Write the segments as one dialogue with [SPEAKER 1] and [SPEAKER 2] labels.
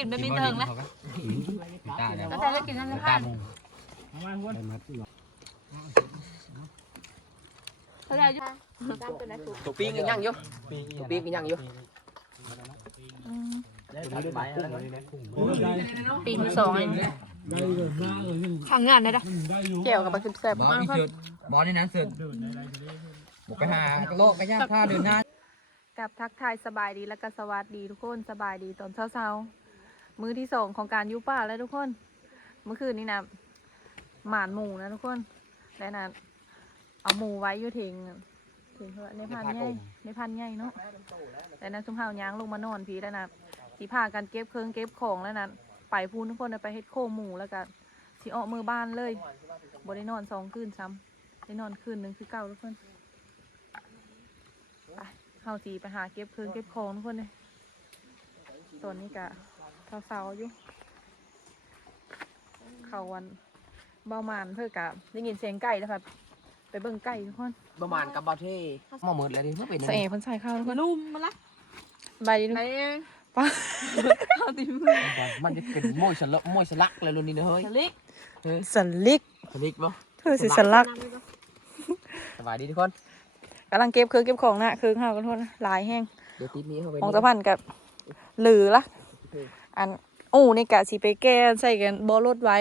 [SPEAKER 1] กินไม่มีเทิงแล้ว
[SPEAKER 2] ตาเนี่ย
[SPEAKER 1] ก็แต่แล้วกินนั่นละ
[SPEAKER 2] ตา
[SPEAKER 1] พัน
[SPEAKER 2] มง
[SPEAKER 1] เขาได้อยู่ตามตัวไหนถูก
[SPEAKER 3] ตัวปีกยังอยู่ตัวปีกยังอยู่
[SPEAKER 1] อืม
[SPEAKER 3] สบายแล้ว
[SPEAKER 1] ปีที่สองเองขังงานได้ด้เกี่ยวกับปลาแซ่บบ
[SPEAKER 2] อลนี่เสือบอลนี่นั้นเสือบุกไปหาโลกไปย่างท่าเดินหน้า
[SPEAKER 1] กับทักทายสบายดีแล้วก็สวัสดีทุกคนสบายดีตอนเช้าๆ มื้อที่สองของการอยุป่าแล้วทุกคน เมื่อคืนนี้นะหมานหมูนะทุกคนและนะเอาหมูไว้อยู่ถิงถิงเพื่อในพันใหญ่ในพันใหญ่เนาะแต่นะชุมเฮายางลงมานอนพีแล้วนะสีพากันเก็บเครื่องเก็บของแล้วนะไปพูนทุกคนนะไปเฮ็ดโคหมูแล้วก็สีออกมือบ้านเลยบ่ได้นอนสองคืนซ้ำได้นอนคืนหนึ่งคือเก่าทุกคนไปเฮาสีไปหาเก็บเครื่องเก็บของทุกคนเลยตอนนี้กะ เศร้าๆอยู่ เขาวันเบามานเพื่อกะได้ยินเสียงไก่แล้วครับไปเบิ่งไก่ทุกคน
[SPEAKER 3] ประมาณกับบอเท่หม้อมืดแล้วดิเมื่อเป็น
[SPEAKER 1] เสเอเพิ่นใส่ข้าวทุกคน
[SPEAKER 4] ลุ่มมาละ
[SPEAKER 1] ใบดีทุก
[SPEAKER 4] ไหน
[SPEAKER 1] คน
[SPEAKER 4] เอง
[SPEAKER 1] ป้า
[SPEAKER 4] ข้าวตีมือ
[SPEAKER 3] มันจะเป็นโมยสลักโมยสลักเลยรุ่นนี้นะเฮ้ย
[SPEAKER 4] สลิก
[SPEAKER 1] สลิก
[SPEAKER 3] สลิกบ่
[SPEAKER 1] เธอสิสลัก
[SPEAKER 3] สบายดีทุกคน
[SPEAKER 1] กำลังเก็บเครื่องเก็บของนะเครื่องข้าวกันทุกคนหลายแห้ง
[SPEAKER 3] เดี๋ยวติดนี้เข้าไป
[SPEAKER 1] ของสะพันกับหลือละ อันโอ้นี่กะสิไปแก้ใส่กันบอรถไว้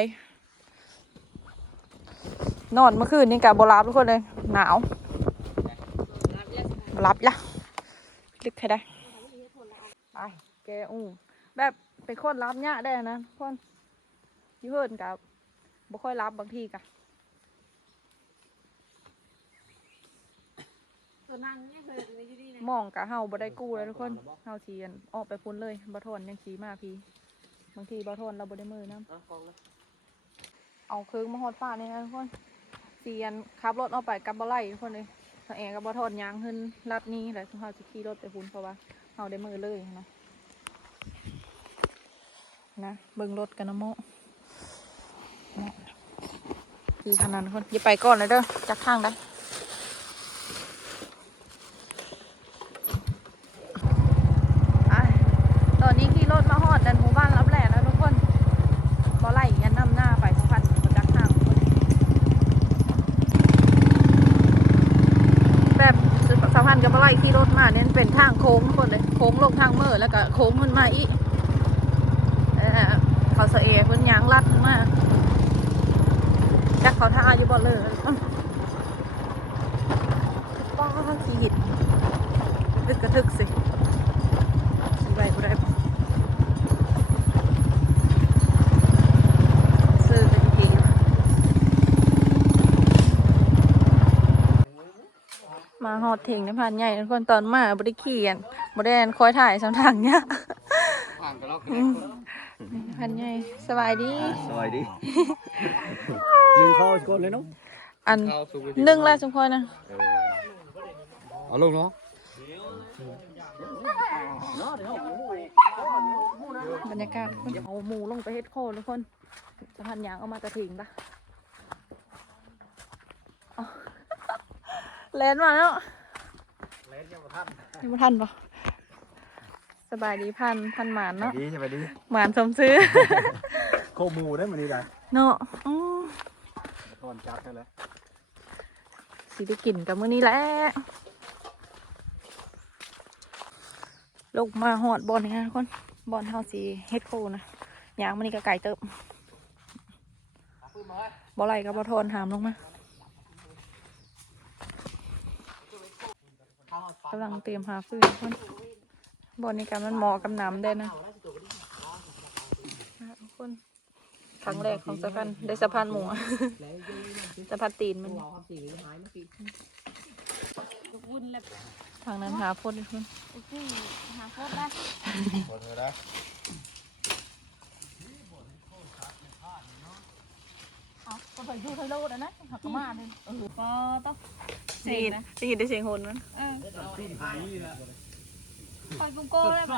[SPEAKER 1] นอนเมื่อคืนนี่กะบอลับทุกคนเลย หนาวบ่รับยะลึกใครได้ไปแกอู้แบบไปโคตรับเนี่ยาได้นะคนอยูเฮนกับบ่ค่อยรับบางทีกะ
[SPEAKER 4] ตัวนั้นเนี่ยเคยในยูดีนะ
[SPEAKER 1] มองกะเฮาบ่ได้กู้เลยทุกคนเฮาเทียนออกไปพุ่นเลยบ่ทนยังขี่มาพี่ บางทีบ่ทนเราบ่ได้มือนํเอาเครื่องมาฮอดฟ้านี่นะทุกคนเทียนขับรถออกไปกับบ่ไล่ทุกคนเลยถ้าแอกับบ่ทนยางขึ้นลัดนี้แหละเฮาสิขี่รถไปพุ่นเพราะว่าเฮาได้มือเลยนะนะเบิ่งรถกันนะโมนะขี่ขนาดนั้นทุกคนอย่าไปก่อนเลยเด้อจักทางได้ ไปตอนนี้ขี่รถมาฮอดดันหมู่บ้านรับแหล่แล้วทุกคนบ่ไล่ยันนำหน้าไปสักพันบนจักทางทุกคนแบบสะพานกับบ่ไล่ขี่รถมาเนี่ยเป็นทางโค้งทุกคนเลยโค้งลงทางเมื่อแล้วก็โค้งขึ้น มาอีกเขาเสะเอเพิ่นยางลัดมาจักเขาท่าอยู่บ่เลยป้าขี่หินทึกกระทึกสิขี่ไปก็ได้ปะซื้อเป็นทีมาหอดเถงในพันใหญ่ทุกคนตอนมาบริขี่กันบริแอนคอยถ่ายสำทางเนี่ยา
[SPEAKER 2] นกันแล้ว
[SPEAKER 1] อืมพันใหญ่สบายดี
[SPEAKER 5] สวัสดีหนึ่งข้าวก่อนเลยเนาะ
[SPEAKER 1] อันหนึ่งแล้วทุกคนนะ
[SPEAKER 5] เอาลงเนาะ
[SPEAKER 1] บรรยากาศทุกคนเอาหมูลงไปเฮ็ดโคทุกคนสะพานยางเอามากระถิงปะเอา แลนมาแล้วยังไม่ทันปะ สบายดีพันพันหมานเนาะ
[SPEAKER 5] ดีใช่ไหมดี
[SPEAKER 1] หมานสมซื้อ
[SPEAKER 5] โคหมูได้มานี่ได้
[SPEAKER 1] เนาะอืม
[SPEAKER 5] ตอนจับได้แล้ว
[SPEAKER 1] สิได้กินกับมื้อนี้แหละลูกมาหอดบอลนี่นะทุกคนบอลเฮาสีเฮ็ดโคนะยางมันนี่ก็ไก่เติบบ่ไหลก็บ่ทนหามลงมากำลังเตรียมหาฟืนทุกคน บอลนี่กันมันเหมาะกับน้ำได้นะทุกคนครั้งแรกของสะพานได้สะพานหมูสะพานตีนมัน
[SPEAKER 4] วุ่นเลย
[SPEAKER 1] ทางนั้นหาพ่นทุกคน
[SPEAKER 4] หาโคตรได้
[SPEAKER 5] หมดเลยนะ
[SPEAKER 1] ก็ไปดูไทยโลดนะหักมาเลย
[SPEAKER 4] เออปอต้อง
[SPEAKER 1] ได้ยินได้ยินได้เสียงโหนมัน
[SPEAKER 4] เออ คอยกุ้งโก้ได้ไหม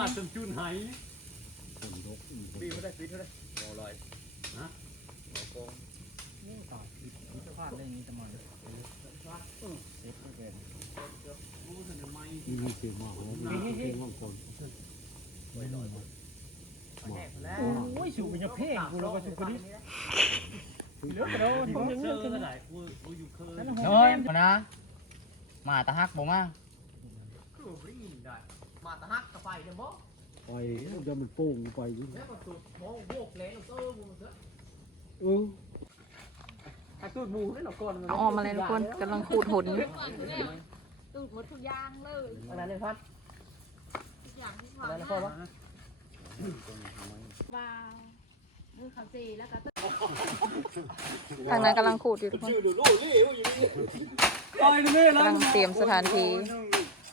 [SPEAKER 5] มีเสียงมาหอมเสียงว่างคนโอ้ยสูบจะเพ่งกูแล้วก็สูบกระดิ่งเหลือกระโดดผมยังเลือกกันได้
[SPEAKER 2] โอ้ยมานะมาตะฮักบ่มา
[SPEAKER 3] มาตะฮักกระไฟเดี๋ยวบ่
[SPEAKER 5] ไปเดี๋ยวมันโป่งไปดิ
[SPEAKER 3] แล้วก็สุดโมงโบกเลยเตอร์มึงเถอะ
[SPEAKER 5] เออ
[SPEAKER 3] ไอ้ตูดหมูนี่หนอก่อน
[SPEAKER 1] เอาออกมาเลยทุกคนกำลังขูดหนอยู่
[SPEAKER 4] ตูดหมดทุกอย่างเลย
[SPEAKER 3] อันนั้นเลยพัด
[SPEAKER 4] ทุกอย่างที่
[SPEAKER 3] อั
[SPEAKER 4] ผ่านน
[SPEAKER 3] นั้น
[SPEAKER 4] มา
[SPEAKER 3] พ่อวะ
[SPEAKER 4] ว้าวมือเขาจีแล้วก็
[SPEAKER 1] ทางนั้นกำลังขูดอยู่ทุกคน
[SPEAKER 5] ไปนี่แม่
[SPEAKER 1] กำลังเตรียมสถานที่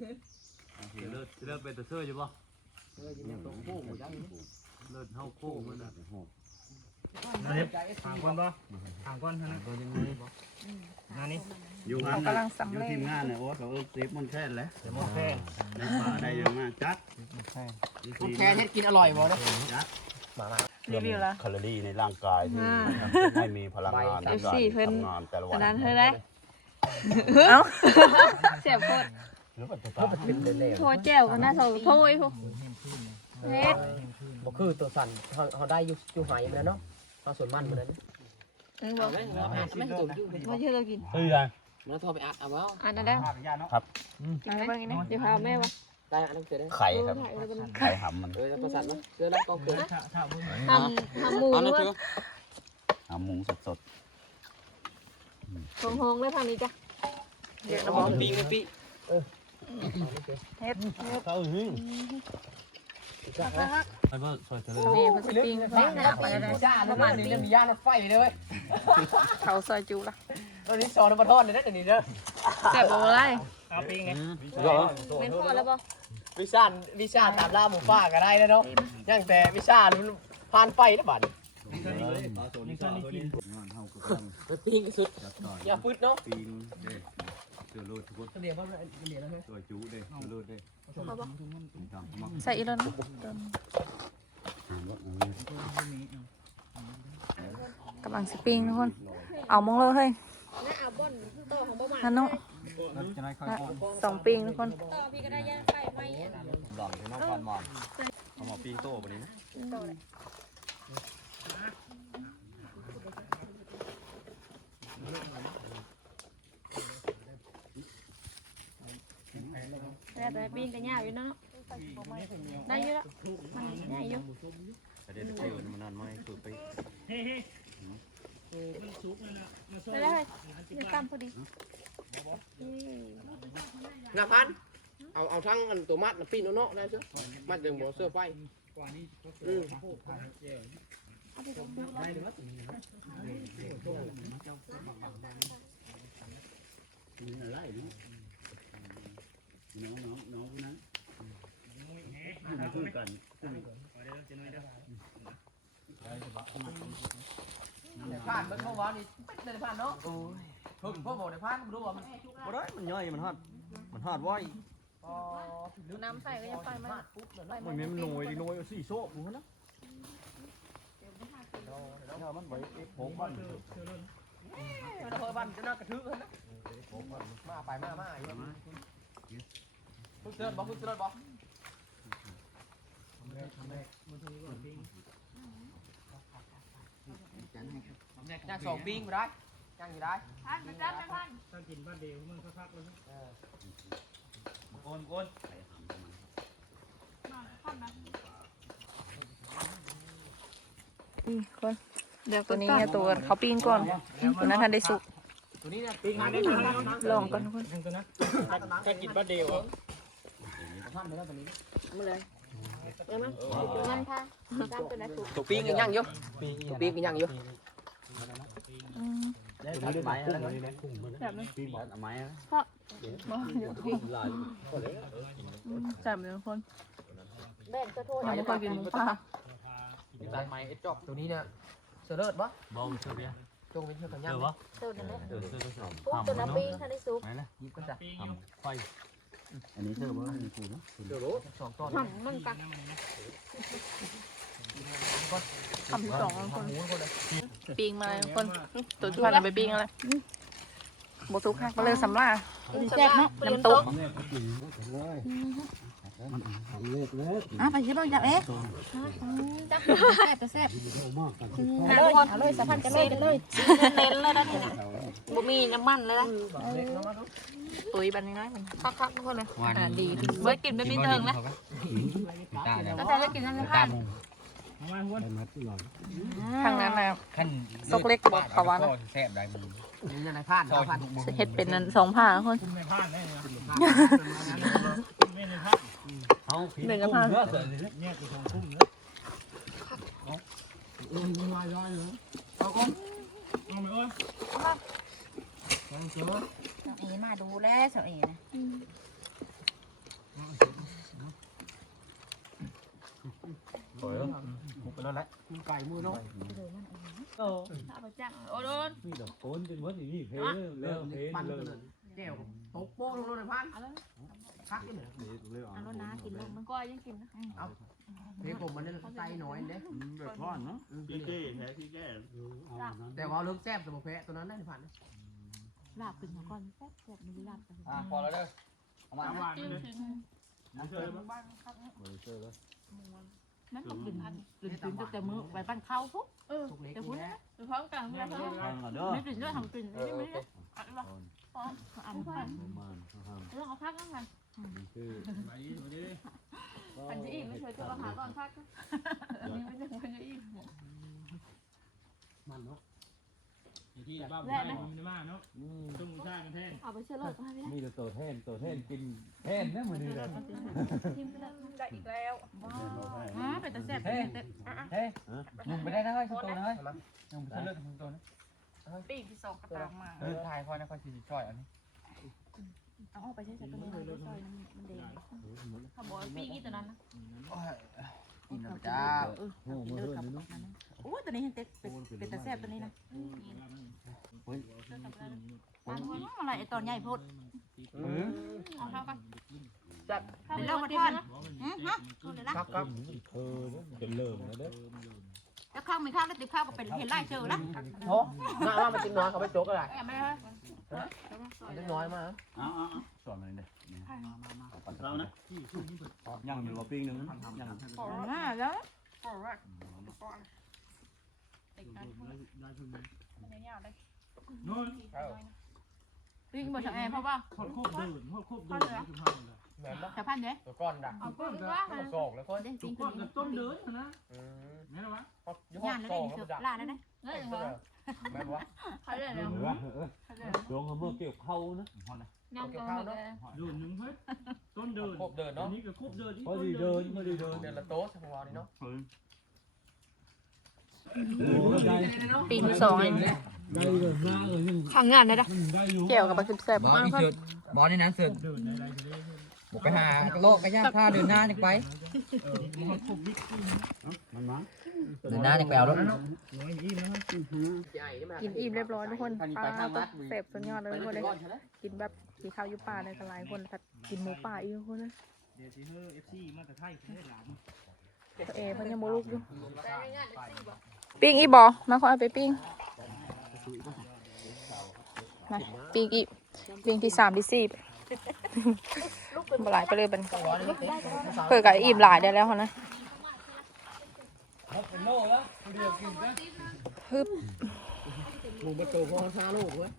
[SPEAKER 3] บ่เลิ
[SPEAKER 5] ศเลิศเป็นตะเสื้ออยู่ป่ะ
[SPEAKER 3] เออยังตรงโค้งอยู่จัง
[SPEAKER 5] เลิศเท่าโค้งมันอะ
[SPEAKER 3] ใจเอฟซี
[SPEAKER 5] ก่อนป่ะถามก่อนนะนั่นนี่
[SPEAKER 6] อยู่
[SPEAKER 1] เขา
[SPEAKER 6] หัน
[SPEAKER 1] กำลั
[SPEAKER 6] น่ะ
[SPEAKER 1] ง
[SPEAKER 6] อยู่
[SPEAKER 1] สำเร็จ
[SPEAKER 6] ทีมงานเนี่ยโอ้เขาเอิ้นเซฟมันแค่นแหล้ว
[SPEAKER 5] เดี๋ยวมอแค่
[SPEAKER 6] ได้ปลาได้เยอะมากจัด
[SPEAKER 3] คุณแค่เฮ็ดกินอร่อยบ่เนาะ
[SPEAKER 1] รีวิวละ
[SPEAKER 6] แคลอรี่ในร่างกายที่
[SPEAKER 1] อ่า
[SPEAKER 6] ให้มีพลังงานใน
[SPEAKER 1] FC
[SPEAKER 6] การ
[SPEAKER 1] เพิ่น
[SPEAKER 6] ทำงานแต่ละวั
[SPEAKER 1] อั
[SPEAKER 6] น
[SPEAKER 1] นนั้นเธอได้เอ้าเสียบโคตร
[SPEAKER 6] หรือว่าตัวปลา
[SPEAKER 3] เป็นเล่
[SPEAKER 1] โทษแจ้วกันนะโทษโทษพวกเฮ็ด
[SPEAKER 3] บ่คือตัวสั่นเฮาเฮาได้อยู่อยู่ไหมันแล้วเนาะเฮาส่วนมันมันนั้น
[SPEAKER 1] เออบอก
[SPEAKER 3] แม่ไม่ตัวอยู่
[SPEAKER 1] ว่เชื่อเรากิน
[SPEAKER 6] เฮ้ยอะไร
[SPEAKER 3] มันโทรไปอัดเอาเอา
[SPEAKER 1] อันนั้นได้
[SPEAKER 6] ภาพยาเนาะ
[SPEAKER 1] ได้บ้างนี่เดี๋ยวพาแม่วะ
[SPEAKER 3] ได้อันนั้นเสร็จแล้ว
[SPEAKER 6] ไข่ครับไข่หำมัน
[SPEAKER 3] เออนเนาะเสื้อแล้วก็เกิน
[SPEAKER 1] ทำทำหมูด้วย
[SPEAKER 3] อ
[SPEAKER 6] หำหมูสด
[SPEAKER 1] หงๆเลยทางนี้จ้ะเดี๋ยวเราบอก
[SPEAKER 3] ปีไม่ปี
[SPEAKER 1] เฮ็ด
[SPEAKER 5] เต้าหึ่ง
[SPEAKER 3] จ้านะ
[SPEAKER 5] ไปบ่ซอยทะเล
[SPEAKER 1] นี่เขาจะปิ้งแม่งนะไปได้
[SPEAKER 3] จ้าประมาณนี้มียานรถไฟเลย
[SPEAKER 1] เขาซอยจูละ
[SPEAKER 3] ตอนนี้สอนมาทอดเลยนะเดี๋ยวนี้เด้อ
[SPEAKER 1] แซ่บบ่ไร
[SPEAKER 5] เอาปิ้งไง
[SPEAKER 1] เป็นพ่อแล้วบ่
[SPEAKER 3] วิชาวิชาตามล่าหมูป่าก็ได้แล้วเนาะยังแต่วิชาผ่านไปแล้วบัด
[SPEAKER 6] ๆปลาสดนี่ก็ตัวนี้ง
[SPEAKER 3] สุดอย่าฟึดเนาะ
[SPEAKER 6] ปีนเด้ ลดทุกคน
[SPEAKER 3] เดี๋ยวว่าเดี๋ยวนะ
[SPEAKER 6] ตัวจูเด้เสือโลดเด้
[SPEAKER 1] เอาบ่
[SPEAKER 6] ผมทำมัก
[SPEAKER 1] ใส่อีกแล้วนะ
[SPEAKER 6] หาว่าเอา
[SPEAKER 1] กำลังสิปิ้งทุกคน เอามองเลยเฮ้ย
[SPEAKER 4] และเอาบ่นต่อของบ่มา
[SPEAKER 1] ฮันเนาะ
[SPEAKER 5] จะได้ค่อย
[SPEAKER 1] สองปิ้งทุกคน
[SPEAKER 4] ต่อพี่ก็ได้ย่างไฟไหม
[SPEAKER 6] หล่อนที่น้องคอนมอนเอามาปิ้งโต้บนนี้นะ
[SPEAKER 4] แต่แต่ปีนกันยากอยู่เนาะได้เยอะมันง่ายอยู่
[SPEAKER 6] แต่เดี๋ยวจะเที่ยวมันนานไหมคือไป
[SPEAKER 4] ไปเลยยืดตามพอดี
[SPEAKER 3] นาพันเอาเอาทั้งอันตัวมัดปีนเนาะได้เชื่อมัดเดิมบ่เสื้อไฟอืม
[SPEAKER 6] นี่อะไรนี่ น้องน้องน้องคนนั้นอยู่คือกัน
[SPEAKER 3] ผ่านเบิ่งเมื่อวานนี่ได้ผ่านเนาะโอ้ยเพิ่งพ่อบอกได้ผ่านรู้ว่ามัน
[SPEAKER 5] บ่ได้มันย่อยมันฮอดมันฮอดไว้
[SPEAKER 3] อ๋อ
[SPEAKER 1] น้ำใส่ก็ยังไฟไหม
[SPEAKER 5] มันมีมันหน่วยดิหน่วยสี่โซ่กูนะเนี่ยมันไว้เอ็กโผล่บ้าน
[SPEAKER 3] มันเพิ่นบ้านจะน่ากระทึกนะมาไปมามาอยู่ พึ่งเตือนบ่พึ่งเตือนบ่ย่างสองปิ้งบ่ได้ย่างอยู่ได้
[SPEAKER 4] พันมันจับไม่พัน
[SPEAKER 5] ถ้ากินบ้านเดียวมันพักๆเลย
[SPEAKER 6] โกนโกน
[SPEAKER 1] นี่คนเดี๋ยวตัวนี้เนี่ยตัวเขาปิ้งก่อนตัวนั้นทันได้สุก
[SPEAKER 3] ตัวนี้เนี่ย
[SPEAKER 5] ปิ้งงานได้ทางนั้น
[SPEAKER 1] ลองก่อนทุกคน
[SPEAKER 5] นั่นตัวนะถ้ากินบ้านเดียวอะ
[SPEAKER 3] ท่านไปแล้วตัวนี้
[SPEAKER 4] นั่นค่ะตามตัวไหนถูก
[SPEAKER 3] ตัวปิ้งยังย่างอยู่ตัวปิ้งยังย่างอยู่
[SPEAKER 1] อืม
[SPEAKER 6] ตัวนี้ไม้อะไรนี่นะกุ้งมัน
[SPEAKER 1] แบบนี้
[SPEAKER 6] ปิ้งบอสเอาไม้นะ
[SPEAKER 1] บ่เดี๋ยวพี่อืมจับเลยทุกคน
[SPEAKER 4] แบ่งก็โทษ
[SPEAKER 1] เราจะพอกินหมูป่า
[SPEAKER 3] ติดตามไม้ไอ้จอกตัวนี้เนี่ยเสด็จปะ
[SPEAKER 5] เบาเชียวเนี่ย
[SPEAKER 3] จงเป็นเชือกกัน
[SPEAKER 5] เจ
[SPEAKER 3] ย่าง
[SPEAKER 5] อปะ
[SPEAKER 4] ตัวนั้นแหละ
[SPEAKER 5] เจอเจอสอง
[SPEAKER 4] ปุ๊บตัวน้ำปิ้งท่านได้ซุป
[SPEAKER 2] ไหนล่ะ
[SPEAKER 3] ยิบก็จะ
[SPEAKER 5] ทำไฟ
[SPEAKER 6] อันนี้เธอบอกว่ามีกูเนาะ
[SPEAKER 3] เดี๋ยวรู้สองต้น
[SPEAKER 4] หั่นมันกัก
[SPEAKER 1] คำที่สองคน
[SPEAKER 3] หมูคนเลย
[SPEAKER 1] ปิ้งมาคนตัวจุ๊บเราไปปิ้งอะไรบสุกหักมาเลยสำลา
[SPEAKER 4] แซ่บเนาะ
[SPEAKER 1] น้ำตก
[SPEAKER 6] แม่ก็กินเลยเล็กเล็ก
[SPEAKER 4] อะไปชิมบ้างจ้ะเอ๊ะจ้ะแซ่บจะแซ่บ
[SPEAKER 6] มากกัน
[SPEAKER 4] เอาเลยเอาเลยสะพันกันเลยกันเลยเน้นเลยนะบ่มีน้ำมันเลยนะ
[SPEAKER 1] ปุ๋ยแบบนี้นะคักๆทุกคนเลย
[SPEAKER 2] วัน
[SPEAKER 1] อ่าดีเบิร์ดกินไม่มีเทิงนะ
[SPEAKER 2] ตาเนี่ย
[SPEAKER 4] ก็แต่เลิกกินน้ำ
[SPEAKER 2] ตา
[SPEAKER 4] มัน
[SPEAKER 2] ม
[SPEAKER 5] ทำไมหัว
[SPEAKER 6] ไปมัดที่หลัง
[SPEAKER 1] ทางนั้นนะ
[SPEAKER 2] ขั้น
[SPEAKER 1] ซกเล็กบอกเขาว่านะ
[SPEAKER 2] แซ่บได้มึง
[SPEAKER 3] นี่ยังไงพลาด
[SPEAKER 2] ซอ
[SPEAKER 3] พลาด
[SPEAKER 2] ทุกมุม
[SPEAKER 1] เห็ดเป็นนั้นสองผ่าคน
[SPEAKER 5] คุณไม่พลาดแน่นะ ไม่ได้พลาด
[SPEAKER 6] เอา
[SPEAKER 1] หนึ่งกับผ่า
[SPEAKER 5] เนี่ยคือของกุ้งเน
[SPEAKER 6] เออมีวายย่อยเลย
[SPEAKER 5] เอาไหมเอ้ย
[SPEAKER 4] เอ๋มาดูแลสาวเอ๋นะ
[SPEAKER 5] สวยหมดไปแล้วแหละ
[SPEAKER 3] ไก่มือเนาะ
[SPEAKER 4] เอาไปจ้างโอ้โดน
[SPEAKER 6] มีดอกโคนเป็นวัดอย่างนี้เพลเลิกเพล
[SPEAKER 3] ปั้น
[SPEAKER 6] เล
[SPEAKER 3] กัน
[SPEAKER 6] ย
[SPEAKER 3] เลยเดี๋ยวตกโป้งลงเลยพัน คักกันเลย
[SPEAKER 6] เลิก
[SPEAKER 4] เอาแล้วนะกินลงมันก็ยังกินนะ
[SPEAKER 3] เดี๋ยวผมมันเนี่ยไตหน่อยเด้
[SPEAKER 6] แบบพ่อนเนาะพี่แก้แพ้พี่แก้
[SPEAKER 3] แต่ว่าเริ่มแซ่บสมบูรณ์แพ้ตัวนั้นได้พัน
[SPEAKER 4] ลาบกินมาก่อนแซ่บแซ่บมีลาบกัน
[SPEAKER 2] อะพอแล้วเด้อเอามา
[SPEAKER 5] หวานเลย
[SPEAKER 6] น้ำเกลือบ้างบริเตอร์แล้ว
[SPEAKER 4] นั่นก็กินกินกินแต่มือไปบ้านเข้าปุ๊บ
[SPEAKER 3] ทุกเล็ก
[SPEAKER 4] แต่คุณ
[SPEAKER 3] นี่
[SPEAKER 4] นะพร้อมกันไม่
[SPEAKER 6] ฟังอะเด้อ
[SPEAKER 4] ไม่กินด้วยทำกินไม่ไม่ได้เอาไปเอาไป
[SPEAKER 6] ประมาณห้า
[SPEAKER 4] เรื่องเอาพักนั่งกัน
[SPEAKER 6] คือ
[SPEAKER 5] ไปดูดิ
[SPEAKER 4] อันนี้อีกไม่เช่วยตัวหาก่อนพักอันนี้ไม่ใช่คนนี้อีก
[SPEAKER 3] มันเนาะ
[SPEAKER 5] ที่บ้านไม่ได้มากเนาะต้องชากันแทน
[SPEAKER 4] เอาไปเชื่อเลยก็ให้ไม่ได้
[SPEAKER 6] มีแต่ตัวแทนตัวแทนกินแทนนะมือดีเลย
[SPEAKER 4] ทิมไปเลย
[SPEAKER 1] ได้อีกแล้ว
[SPEAKER 4] อ๋อเป็นตาแซ่บ
[SPEAKER 2] เฮ้ยเฮ้ยนุ่มไปได้นะเฮ้ยตัวนะเฮ้ยนุ่มไปเลือกทั้งตัวนะ
[SPEAKER 1] ปีกที่สองก็ตามมา
[SPEAKER 2] เออทายคอยนะคอยสีช่อยอันนี้
[SPEAKER 4] เอาออกไปใช้แต่ตัวนี้เลยซอยมันเด้งขบอยปีกี้ตัวนั้นนะ
[SPEAKER 2] กินแล้วจ้า
[SPEAKER 4] เออเลิกกับนั้นโอ้ตัวนี้เห็นเต็กเป็นตาแซ่บตัวนี้นะตอนนี้อะไรตอนใหญ่พด
[SPEAKER 1] เอาเท่ากัน
[SPEAKER 3] จัด
[SPEAKER 4] เดี๋ยวเรามาทอนฮะฮะเดี๋ยวนะครับ
[SPEAKER 3] ครับ
[SPEAKER 6] เออเป็นเลิมแล้วเด้อ
[SPEAKER 4] แล้วข้าวไม่ข้าวแล้วติดข้าวก็เป็นเห็นไล่เจอแล้ว
[SPEAKER 3] โอ้น่าว่ามันจิ้มน้อยเขาไปโจ๊กอะไร
[SPEAKER 4] ไม่ได้
[SPEAKER 3] จิ้มน้อยมา
[SPEAKER 6] เอาเอาสอนเลยเด้เรานะยังอยู่ว่าปิ้งนึงยัง
[SPEAKER 4] อ่าแล้ว
[SPEAKER 5] นู่น
[SPEAKER 4] วิ่งบนช่างแอร์เพราะว่า
[SPEAKER 5] โคตรโคตรเดินโคตรโคตรเดินทุกทางเลย
[SPEAKER 3] เหมือนปะ
[SPEAKER 4] จะพันเด้
[SPEAKER 3] ตัวก้อนดัก
[SPEAKER 4] เอาเพิ่มว่า
[SPEAKER 3] โศกแล้วคน
[SPEAKER 4] เด้จ
[SPEAKER 5] ทุ
[SPEAKER 4] ริ
[SPEAKER 5] ก
[SPEAKER 4] ง
[SPEAKER 5] ค
[SPEAKER 4] คือน
[SPEAKER 5] จะต้นเดินนะ
[SPEAKER 3] อืม
[SPEAKER 5] นี่นะวะ
[SPEAKER 3] ยี่
[SPEAKER 4] งา
[SPEAKER 3] ห้อน
[SPEAKER 4] แล้ว
[SPEAKER 3] โศ
[SPEAKER 4] ได้
[SPEAKER 3] กแล้วดัก
[SPEAKER 4] ล่าแล้วได้
[SPEAKER 1] เฮ้ย
[SPEAKER 3] แม่บอกว่า
[SPEAKER 1] เขาเลย
[SPEAKER 6] หรือว่าดวงเขาเมื่อเกี่ยวเข้านะ
[SPEAKER 1] ยังก็เลย
[SPEAKER 5] เดินหนึ่งเฮ้ยต้นเดิน
[SPEAKER 3] ครบเดิน
[SPEAKER 5] อัน
[SPEAKER 3] เนาะ
[SPEAKER 5] นี้ก็ครบเดิน
[SPEAKER 6] พอดีเดินพอดีเดิน
[SPEAKER 3] เดินละโต๊ะทางวานี่เนาะ
[SPEAKER 6] ได้
[SPEAKER 1] ปีที่สองเอง
[SPEAKER 6] ได้เลยหน้าเลย
[SPEAKER 1] ขังงานเลยนะ
[SPEAKER 6] ได้อยู่
[SPEAKER 1] เกี่ยวกับปลาคิบแซ่บบ
[SPEAKER 2] อสนี่เสือบอสนี่นะเสือ
[SPEAKER 5] เดินอะไรจะได้
[SPEAKER 2] บุกไปหาโลกก็ยากพาเดินหน้านี่ไป
[SPEAKER 5] เออมันครบวิก
[SPEAKER 6] มันมา
[SPEAKER 2] เดินหน้านี่ไปเอารถ
[SPEAKER 5] น้อยอิ่มนะ
[SPEAKER 3] ใหญ่นี่มัน
[SPEAKER 1] กินอิ่มเรียบร้อยทุกคนปลาเสพสุดยอดเลย
[SPEAKER 3] ไป
[SPEAKER 1] ทุกคนเลย
[SPEAKER 3] ก้อนใช่ไหม
[SPEAKER 1] กินแบบกินข้าวยุป่าเลยกันหลายคนแต่กินหมูป่าอีกทุกคนเลย
[SPEAKER 5] เดี๋ยวที่เฮ้อเอฟซีมาแต่ไทยให้หลาน
[SPEAKER 1] ตัวเอเพิ่นยังโมลุกอยู่ปิ้งอีบอมาขอเอาไปปิ้งมาปิ้งอีปิ้งที่สามที่สี่บหลายไปเลยบัดนเปิดกับอิ่มหลายได้แล้วเขานะ ฮึบ
[SPEAKER 3] หมูประตูพอซาลูกเว้ย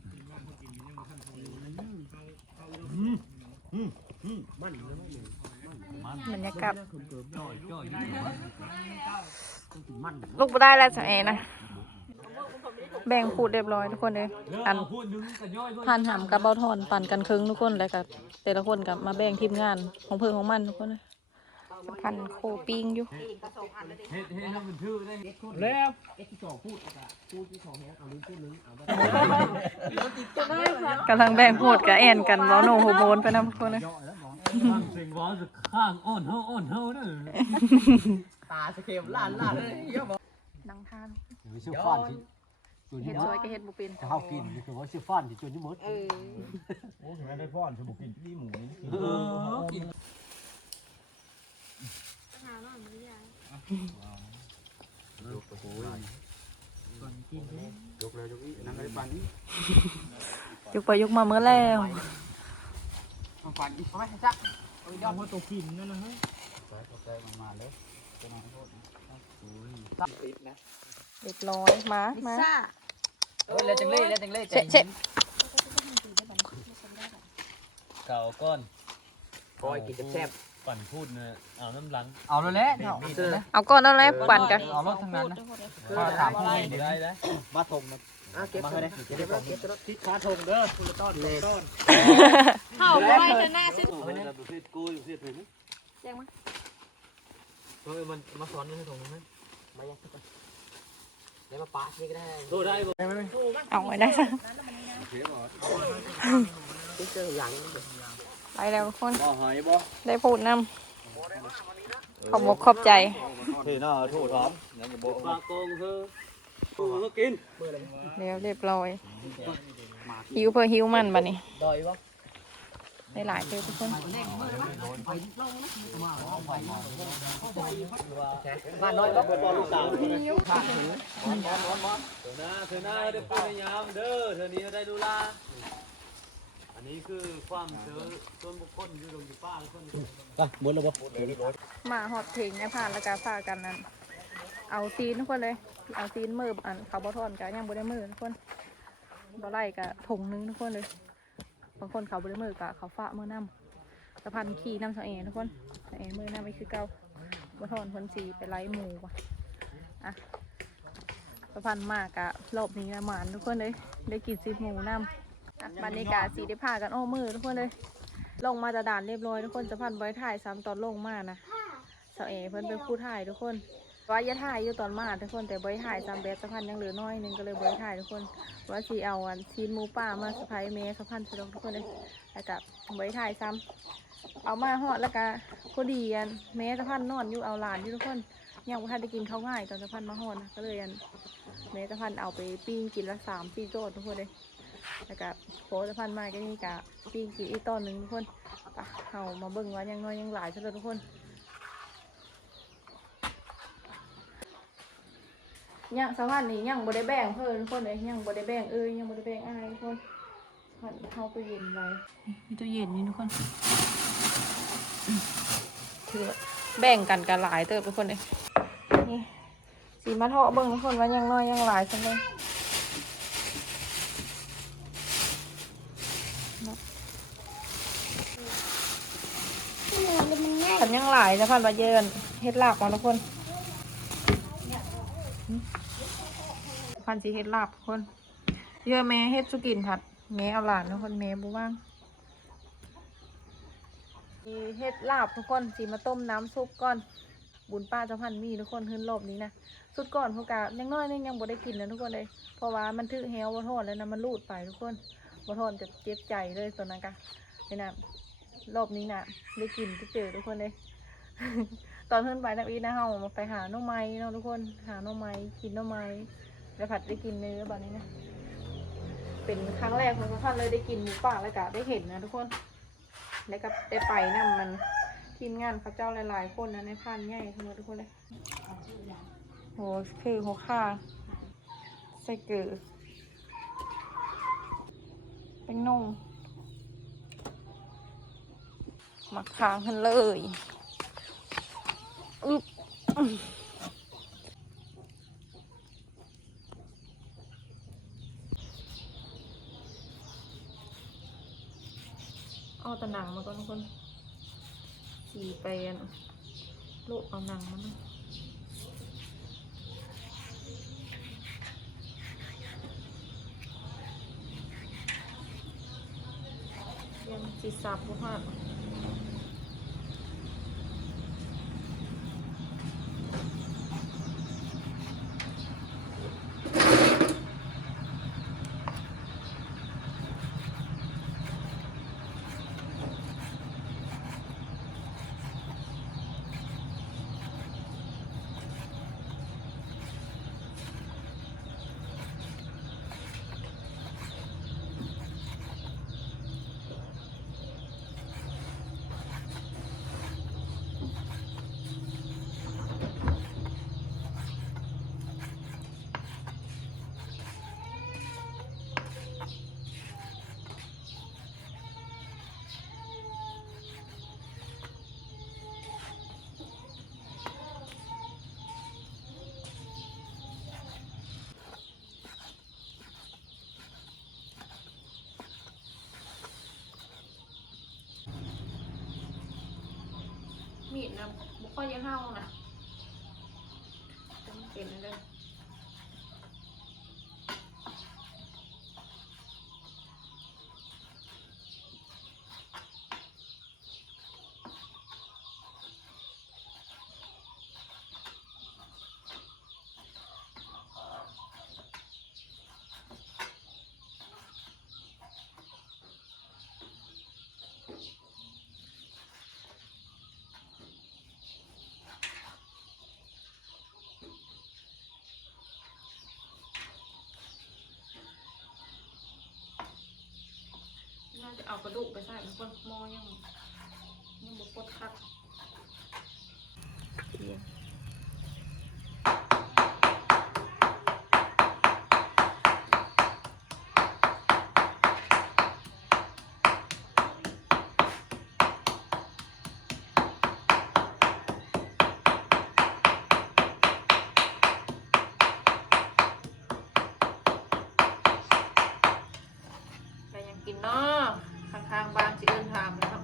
[SPEAKER 3] มัน
[SPEAKER 1] บรรยากาศ
[SPEAKER 3] มัน
[SPEAKER 1] ลูกบ่ได้แล้วจ้ะเอนะ แบ่งพูดเรียบร้อยทุกคนเลยอัน
[SPEAKER 6] พูดนึงกันย่อย
[SPEAKER 1] พันหำกับเบาทอนปั่นกันครึ่งทุกคนแล้วก็แต่ละคนกับมาแบ่งทีมงานของเพิ่งของมันทุกคนเลย พันโคปิ้งอยู่
[SPEAKER 6] เฮ็ดให้น้ำมันชื่อได้
[SPEAKER 3] แล้วเอ็กซ์ที่สองพูดอะพูดที่สองแฮงเอาลิ้นพูดนึงเอา
[SPEAKER 1] กำลังแบ่งพูดกับแอนกันเว้าโนโฮโมนไปนำทุกคนเลย
[SPEAKER 3] ย่อแล้วบอก
[SPEAKER 5] ฟังเสียงร้อนจะข้างอ้อนเฮาอ้อนเฮาเด้อ
[SPEAKER 3] ตาสเกมล้านล้านเลยเยอะบอก
[SPEAKER 1] ดังทาน
[SPEAKER 6] ไม่ใช่ฟ้านที่จุน
[SPEAKER 1] เห็
[SPEAKER 6] ที่
[SPEAKER 1] ด
[SPEAKER 6] ม
[SPEAKER 1] ซ
[SPEAKER 6] ด
[SPEAKER 1] อยก็เห็ดบุปิน
[SPEAKER 6] จะเข้ากินคือว่าชื่อฟ้านที่จุนที่มด
[SPEAKER 1] เออ
[SPEAKER 5] โอ้ถึงแม้ได้ฟ้อนสมุกินพี่หมูนี่
[SPEAKER 2] เออกิน
[SPEAKER 4] หาหน่อยไม่ได้
[SPEAKER 6] ยกเลยยกอีนั่งไอ้ปันนี่
[SPEAKER 1] ยกไปยกมาเมื่อแล้ว
[SPEAKER 3] ฝันอีกไหมจ๊ะเอายอด
[SPEAKER 5] ว่าตัวกินนั่นนะฮะ
[SPEAKER 6] ใส่เข้าใจมันมาเลยจะมาโทษนะ
[SPEAKER 3] ติดนะ
[SPEAKER 1] เรียบร้อยมามา
[SPEAKER 3] เออแล้วจังเล่แล้วจังเล่
[SPEAKER 1] เช็ดเช็ด
[SPEAKER 5] เก่าก้อน
[SPEAKER 3] คอยกินแซ่บ
[SPEAKER 5] ปั่นพูดเนี่ยเอาน้ำหลัง
[SPEAKER 2] เอาแล้วแหละเนาะเจอนะ
[SPEAKER 1] เอาก้อนเอาแล้วปั่นกัน
[SPEAKER 2] เอารถทั้งนั้นนะ
[SPEAKER 3] มาถามอะไร
[SPEAKER 5] ได้ได้
[SPEAKER 6] มาทงนะ
[SPEAKER 3] อะเก็บมาเลยเก็บมาเก็บมา
[SPEAKER 5] ทิศขาทงเด้อคุณต้อนต้อน
[SPEAKER 4] เข้าบ่อยชนะสิ
[SPEAKER 5] เอาไปนะประเภทกูอยู่ประเภทถึง
[SPEAKER 1] แจ้งมา
[SPEAKER 2] เฮ้ยมันมาสอนให้ตรงนั้น
[SPEAKER 3] มายังเดี๋ยวมาปาที่ก็ได้
[SPEAKER 5] โตได้บ่
[SPEAKER 1] เอาไว้ได้
[SPEAKER 3] ที่เจอหลัง
[SPEAKER 1] ไปแล้วทุกคน
[SPEAKER 6] บ่หอยบ่
[SPEAKER 1] ได้พูดนำขอบมกขอบใจ
[SPEAKER 6] เฮ้ยน่าโทษครับยังบ่
[SPEAKER 5] ปลาโกงเธอ
[SPEAKER 6] เออกิน
[SPEAKER 1] เรียบเรียบร้อย หิวเพื่อหิวมันบัดนี้
[SPEAKER 3] ดอยวะ
[SPEAKER 1] ได้หลายเจอทุกคน
[SPEAKER 3] มาน้อยวะ
[SPEAKER 6] บ่ลูกสาว
[SPEAKER 5] เธอหน้าเธอหน้าได้พูดยามเด้อเธอนี้ได้ดูลาอั นนี้คือความเจอส่วนบุคคลอยู่ตรงอยู่ป้าทุกคน
[SPEAKER 6] ไปหมดแล้วบ่
[SPEAKER 1] มาหอดเพลงในผ่านแล้วก็พากันนั้นเอาซีนทุกคนเลย เอาซีนมืออันเขาบอทอนกันยังบ่ได้มือทุกคนบ่ไล่กะถุงนึงทุกคนเลยบางคนเขาบ่ได้มือกะเขาฝะมือน้ำสะพันขี่น้ำเสาเอทุกคนเสาเอมือน้ำไม่คือเก่าบอทอนคนสีไปไล่หมูว่ะอะสะพันมากกะรอบนี้นะหมานทุกคนเลยได้กินซีนหมูน้ำ บรรยากาศสีได้พากันโอ้มือทุกคนเลย ลงมาจะด่านเรียบร้อยทุกคนจะพันไว้ถ่ายซ้ำตอนลงมานะเสาเอเพิ่นเป็นผู้ถ่ายทุกคนว่าอย่าถ่ายอยู่ตอนมาทุกคนแต่ไว้ถ่ายซ้ำแบบสะพันยังเหลือน้อยหนึงก็เลยไว้ถ่ายทุกคนว่าสีเอาอันชีนมูป่ามาสะพายเมสะพันสะดอกทุกคนเลยแล้วก็ไว้ถ่ายซ้ำเอามาหอดแล้วก็พอดีอันเมสะพันนอนอยู่เอาหลานอยู่ทุกคนยังบ่ทันได้กินข้าวง่ายตอนสะพันมาหอดนะก็เลยอันเมสะพันเอาไปปิ้งกินละสามปีโจทย์ทุกคนเลย แล้วก็โพสะพันมาก็นี่กะปิ้งกินอีกตอนหนึ่งทุกคนปะเอามาเบิ่งว่ายังน้อยยังหลายซะเลยทุกคนยังสวัสดียังบ่ได้แบ่งเพิ่นทุกคนเลยยังบ่ได้แบ่งเอ้ยยังบ่ได้แบ่งอะไรทุกคนมันเข้าตู้เย็นไว้มีตู้เย็นนี่ทุกคนถือว่าแบ่งกันกันหลายเติบทุกคนเลยนี่สีมาเทาะเบิ่งทุกคนว่ายังน้อยยังหลายซะเลยขันยัง หลายจะพันว่าเยินเฮ็ดลาบมาทุกคนพันสีเฮ็ดลาบทุกคน เยอะแม่เฮ็ดสุกินผัดแม่เอาหลานทุกคนแม่บุว่างมีเฮ็ดลาบทุกคนสีมาต้มน้ำซุปก่อนบุญป้าเจ้าพันมีทุกคนขึ้นรอบนี้นะสุดก่อนพวกกะยังน้อยนี่ยังบ่ได้กินนะทุกคนเลยเพราะว่ามันถือเฮวบ่ทอดแล้วนะมันรูดไปทุกคนบ่ทอดจะเจ็บใจเลยตอนนั้นกะนี่นะรอบนี้นะได้กินได้เจอทุกคนเลย ตอนเพิ่นไปนักอีนะเฮามาไปหาน้องไม้เนาะทุกคนหาน้องไม้กินน้องไม้แล้วผัดได้กินเนื้อแบบนี้นะเป็นครั้งแรกของท่านเลยได้กินหมูป่าแล้วก็ได้เห็นนะทุกคนแล้วก็ได้ไปนั่มันทีมงานเขาเจ้าหลายๆคนนะในพันง่ายทั้งหมดทุกคนเลยโหคือหัวข้าใส่เกลือเป็นนมหมักทางกันเลย อึบเอาแต่หนังมาก่อนทุกคนสีไปอันลูกเอาหนังมาหน่อ มีดนะบุคคลยังห้าวนะจำเป็นเลย เอากระดูกไปใส่มันคนมอยังยังบกปดคักใครยังกินเนาะข้างๆบ้านสิเอิ้นถามเลยครับ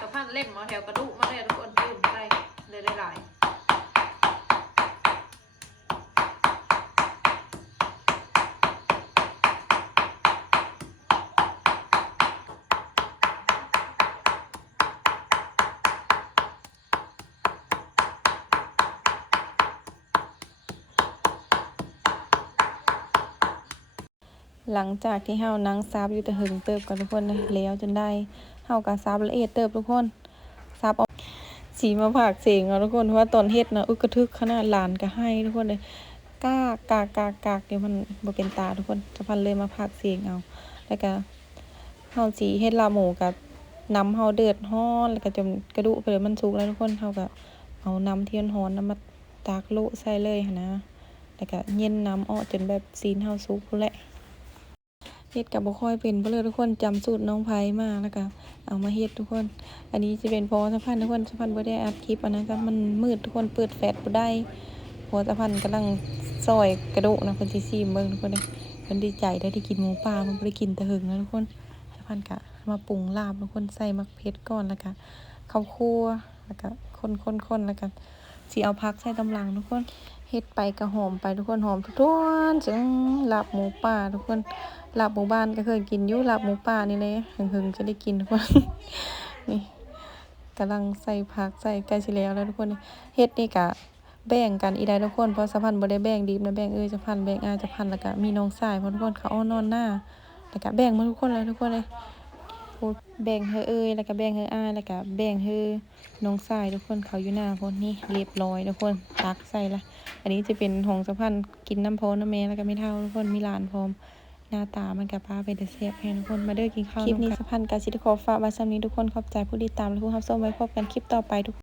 [SPEAKER 1] สะพานเล่มมา แถวกระดูกมาเลยทุกคนยืมได้เลยหลายหลังจากที่เฮานั่งซับอยู่แต่หึงเติบกันทุกคนเลยแล้วจนได้เฮาก็ซับละเอียดเติบทุกคน ซับเอาสีมาผากเสียงเอาทุกคนเพราะว่าตอนเฮ็ดนะอึกกระทึกขนาดหลานก็ให้ทุกคนเลยกากกากกากกากเดี๋ยวมันบ่เป็นตาทุกคนจะพันเลยมาผากเสียงเอา แล้วก็เฮาสีเฮ็ดลาหมูกับน้ำเฮาเดือดฮ้อนแล้วก็จนกระดูกไปเลยมันสุกแล้วทุกคนเฮาก็เอาน้ำที่มันร้อนน้ำมาตากโลใส่เลยนะแล้วก็เย็นน้ำออกจนแบบซีนเฮาสุกพู้นแหละ เฮ็ดกับบ่ค่อยเป็นเพนเลยทุกคนจำสูตรน้องไผมาแล้วก็เอามาเฮ็ดทุกคน อันนี้จะเป็นพอสะพานทุกคนสะพานบ่ได้อัดคลิปอันนั้นก็มันมืดทุกคนเปิดแฟลชบ่ได้พอสะพานกำลังซอยกระดูกนะเพิ่นสิซีมเบิ่งทุกคนเด้เพิ่นดีใจได้ที่กินหมูป่าเพิ่นบ่ได้กินแต่หึงนะทุกคนสะพานก็มาปรุงลาบทุกคนใส่มักเผ็ดก่อนแล้วก็ข้าวคั่วแล้วก็คนๆๆแล้วก็สิเอาผักใส่ตำลังทุกคน เฮ็ดไปก็หอมไปทุกคนหอมทุกทวนจึงลาบหมูป่าทุกคนหลาบหมู่บ้านก็เคยกินอยู่หลาบหมูป่านี่เลยหึงๆจะได้กินทุกคนนี่กำลังใส่ผักใส่ใกล้สิแล้วแล้วทุกคนเฮ็ดนี่ก็แบ่งกันอีได้ทุกคนเพราะสะพันบ่ได้แบ่งดิบนะแบ่งเอ้ยจะพันแบ่งอาจะพันแล้วก็มีน้องชายเพราะทุกคนเขาเอานอนหน้าแล้วก็แบ่งมาทุกคนเลยทุกคนเลย พูดแบ่งเฮอเอ้ยแล้วก็แบ่งเฮออ้ายแล้วก็แบ่งเฮอน้องชายทุกคนเขาอยู่หน้าพนนี่เรียบร้อยทุกคนตักใส่ละอันนี้จะเป็นของสะพันกินน้ำพอน้ำแม่แล้วก็ไม่เท่าทุกคนมีหลานพร้อมหน้าตามันกับป้าเป็นเสียบให้ทุกคนมาเด้อกินข้าวคลิปนี้สะพันกาซิตขอฝากไว้ซ้ำนี้ทุกคนขอบใจผู้ติดตามและผู้รับชมไว้พบกันคลิปต่อไปทุก